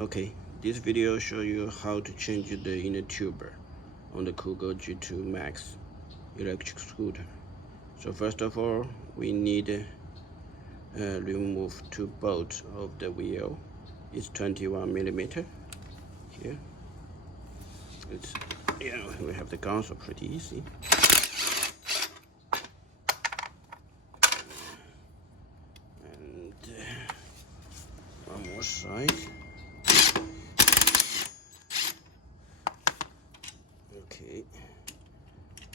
Okay, this video show you how to change the inner tuber on the Kugoo G2 Max electric scooter. So first of all, we need remove two bolts of the wheel. It's 21 millimeter here. It's we have the gun, so pretty easy. And one more side. Okay,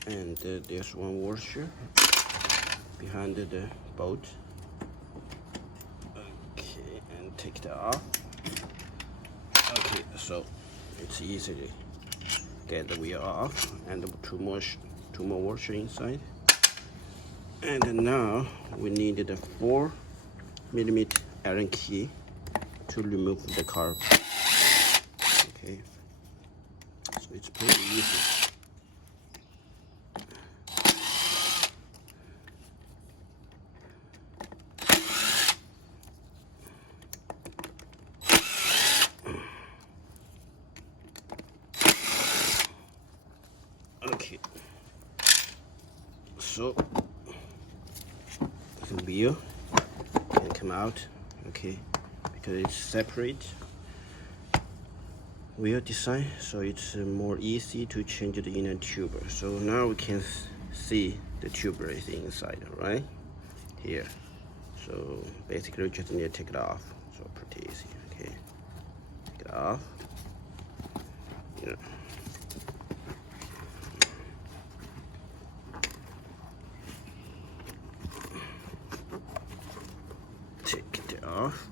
and there's one washer behind the bolt. Okay, and take that off. Okay, so it's easily get the wheel off, and two more washer inside. And now we need the 4 millimeter Allen key to remove the carb. Okay, so it's pretty easy. Okay, so the wheel can come out, okay, because it's separate wheel design, so it's more easy to change the inner tuber. So now we can see the tuber is inside, right here. So basically we just need to take it off. So pretty easy. Okay, take it off. Yeah. Take it off.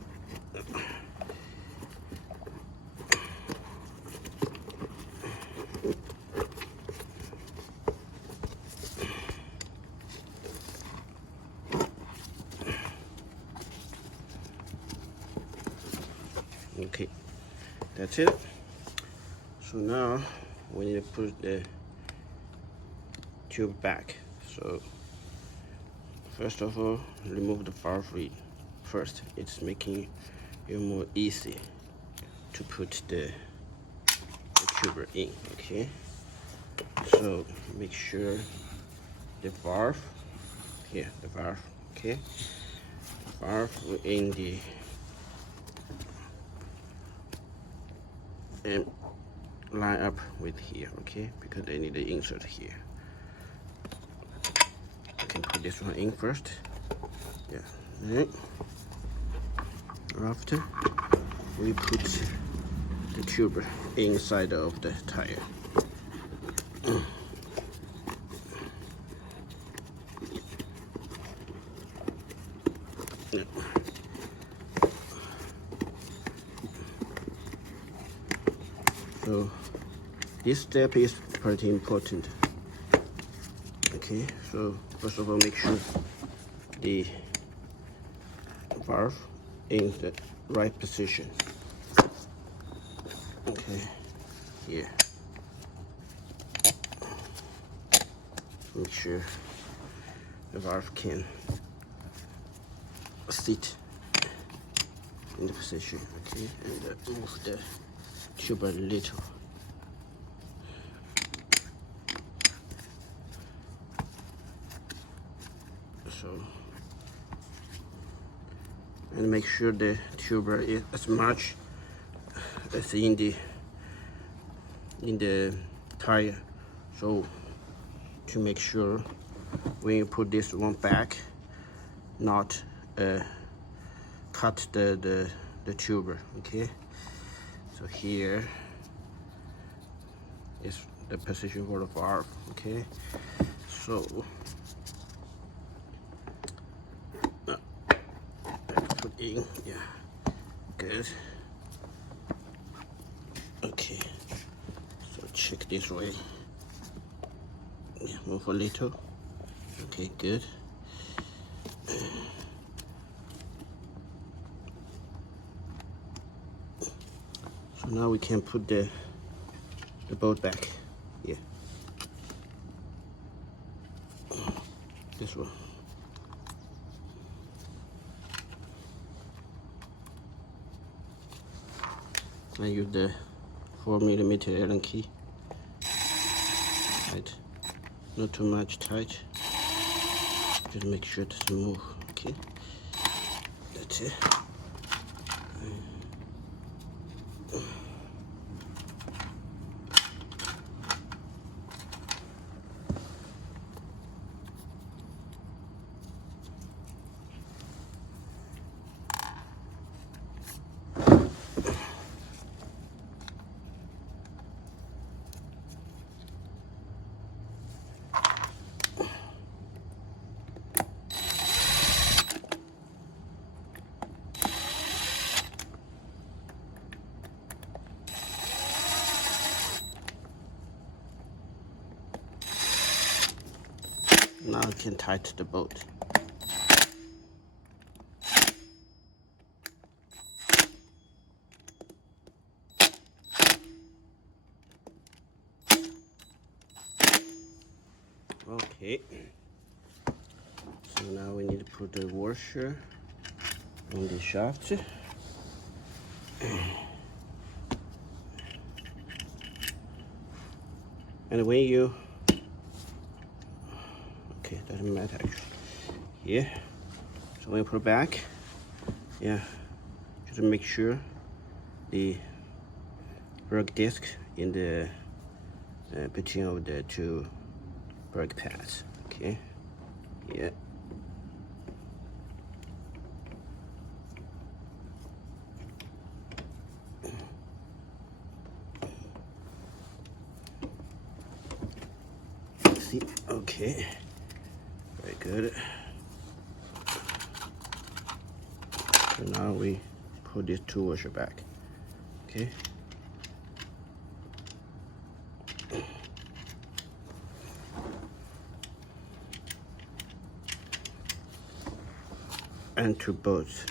Okay, that's it. So now we need to put the tube back. So first of all, remove the valve ring. First, it's making it more easy to put the tuber in. Okay, so make sure the valve here, the valve. Okay, the valve in the and line up with here, okay, because they need the insert here. I can put this one in first. Yeah, right. After we put the tuber inside of the tire. Yeah. So this step is pretty important. Okay, so first of all, make sure the valve in the right position. Okay, here. Make sure the valve can sit in the position. Okay, and move the tube a little. So, and make sure the tuber is as much as in the tire. So to make sure when you put this one back, not cut the tuber. Okay, so here is the position for the valve. Okay, so put in, yeah, good. Okay, so check this way. Yeah, move a little. Okay, good. So now we can put the bolt back. Yeah, this one. I use the 4mm Allen key. Right, not too much tight. Just make sure it doesn't move. Okay, that's it. Now I can tighten the bolt. Okay, so now we need to put the washer on the shaft. And when you, okay, doesn't matter actually. Yeah, so when you put it back, yeah, just make sure the brake disc in the between of the two brake pads. Okay, yeah. See, okay, very good. So now we put this two washer back. Okay. And two bolts.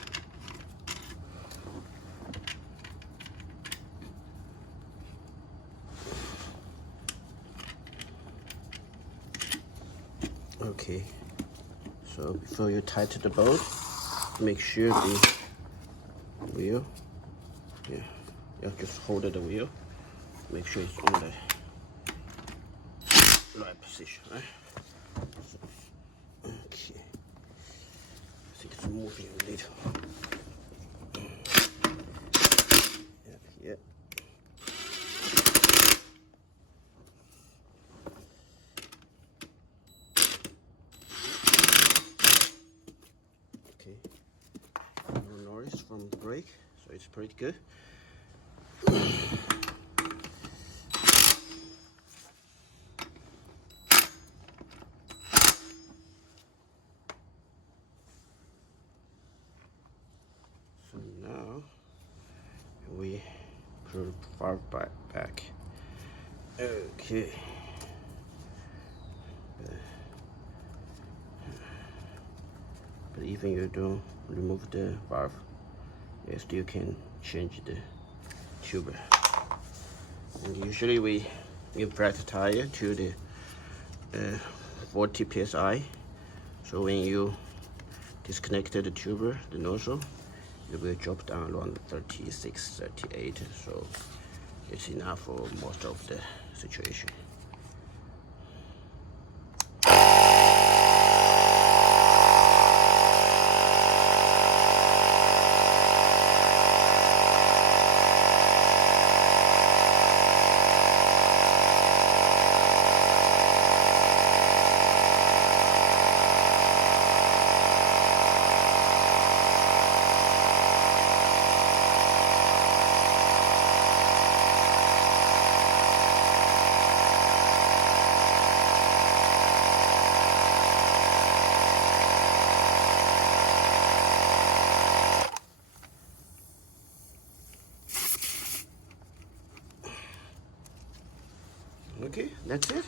Okay, so before you tighten the bolt, make sure the wheel, yeah, you just hold the wheel, make sure it's on the right position, right? So, okay, I think it's moving a little. Yeah. Okay, no noise from the brake, so it's pretty good. So now we put far back. Okay. But even you don't remove the valve, you still can change the tuber. And usually we give flat tire to the 40 psi. So when you disconnect the tuber, the nozzle, it will drop down around 36, 38. So it's enough for most of the situation. Okay, that's it.